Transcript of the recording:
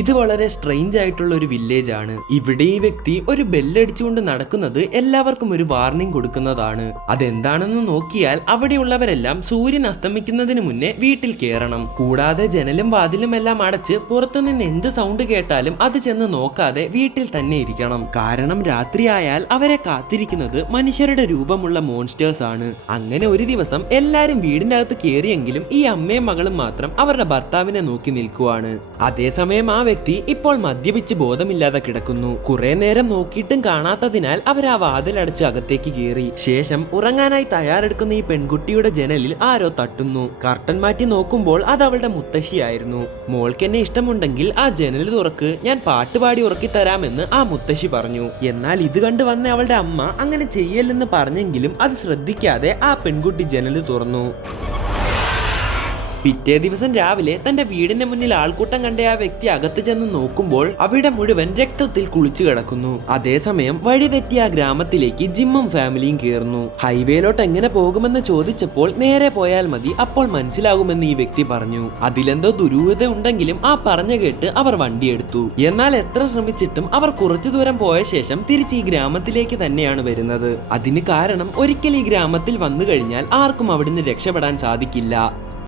ഇത് വളരെ സ്ട്രെയിഞ്ച് ആയിട്ടുള്ള ഒരു വില്ലേജ് ആണ്. ഇവിടെ ഈ വ്യക്തി ഒരു ബെല്ലടിച്ചുകൊണ്ട് നടക്കുന്നത് എല്ലാവർക്കും ഒരു വാർണിംഗ് കൊടുക്കുന്നതാണ്. അതെന്താണെന്ന് നോക്കിയാൽ അവിടെയുള്ളവരെല്ലാം സൂര്യൻ അസ്തമിക്കുന്നതിന് മുന്നേ വീട്ടിൽ കയറണം. കൂടാതെ ജനലും വാതിലും എല്ലാം അടച്ച് പുറത്തുനിന്ന് എന്ത് സൗണ്ട് കേട്ടാലും അത് ചെന്ന് നോക്കാതെ വീട്ടിൽ തന്നെ ഇരിക്കണം. കാരണം രാത്രിയായാൽ അവരെ കാത്തിരിക്കുന്നത് മനുഷ്യരുടെ രൂപമുള്ള മോൺസ്റ്റേഴ്സ് ആണ്. അങ്ങനെ ഒരു ദിവസം എല്ലാരും വീടിന്റെ അകത്ത് കയറിയെങ്കിലും ഈ അമ്മയും മകളും മാത്രം അവരുടെ ഭർത്താവിനെ നോക്കി നിൽക്കുവാണ്. അതേസമയം ആ വ്യക്തി ഇപ്പോൾ മദ്യപിച്ച് ബോധമില്ലാതെ കിടക്കുന്നു. കുറെ നേരം നോക്കിയിട്ടും കാണാത്തതിനാൽ അവർ ആ വാതിലടച്ച് അകത്തേക്ക് കയറി. ശേഷം ഉറങ്ങാനായി തയ്യാറെടുക്കുന്ന ഈ പെൺകുട്ടിയുടെ ജനലിൽ ആരോ തട്ടുന്നു. കർട്ടൻ മാറ്റി നോക്കുമ്പോൾ അത് അവളുടെ മുത്തശ്ശിയായിരുന്നു. മോൾക്ക് എന്നെ ഇഷ്ടമുണ്ടെങ്കിൽ ആ ജനൽ തുറക്ക്, ഞാൻ പാട്ടുപാടി ഉറക്കി തരാമെന്ന് ആ മുത്തശ്ശി പറഞ്ഞു. എന്നാൽ ഇത് കണ്ട് വന്ന അവളുടെ അമ്മ അങ്ങനെ ചെയ്യല്ലെന്ന് പറഞ്ഞെങ്കിലും അത് ശ്രദ്ധിക്കാതെ ആ പെൺകുട്ടി ജനൽ തുറന്നു. പിറ്റേ ദിവസം രാവിലെ തന്റെ വീടിന്റെ മുന്നിൽ ആൾക്കൂട്ടം കണ്ട ആ വ്യക്തി അകത്ത് ചെന്ന് നോക്കുമ്പോൾ അവിടെ മുഴുവൻ രക്തത്തിൽ കുളിച്ചു കിടക്കുന്നു. അതേസമയം വഴിതെറ്റിയ ആ ഗ്രാമത്തിലേക്ക് ജിമ്മും ഫാമിലിയും കയറുന്നു. ഹൈവേയിലോട്ട് എങ്ങനെ പോകുമെന്ന് ചോദിച്ചപ്പോൾ നേരെ പോയാൽ മതി, അപ്പോൾ മനസ്സിലാകുമെന്ന് ഈ വ്യക്തി പറഞ്ഞു. അതിലെന്തോ ദുരൂഹത ഉണ്ടെങ്കിലും ആ പറഞ്ഞ കേട്ട് അവർ വണ്ടിയെടുത്തു. എന്നാൽ എത്ര ശ്രമിച്ചിട്ടും അവർ കുറച്ചു ദൂരം പോയ ശേഷം തിരിച്ച് ഈ ഗ്രാമത്തിലേക്ക് തന്നെയാണ് വരുന്നത്. അതിന് കാരണം ഒരിക്കൽ ഈ ഗ്രാമത്തിൽ വന്നു കഴിഞ്ഞാൽ ആർക്കും അവിടുന്ന് രക്ഷപ്പെടാൻ സാധിക്കില്ല.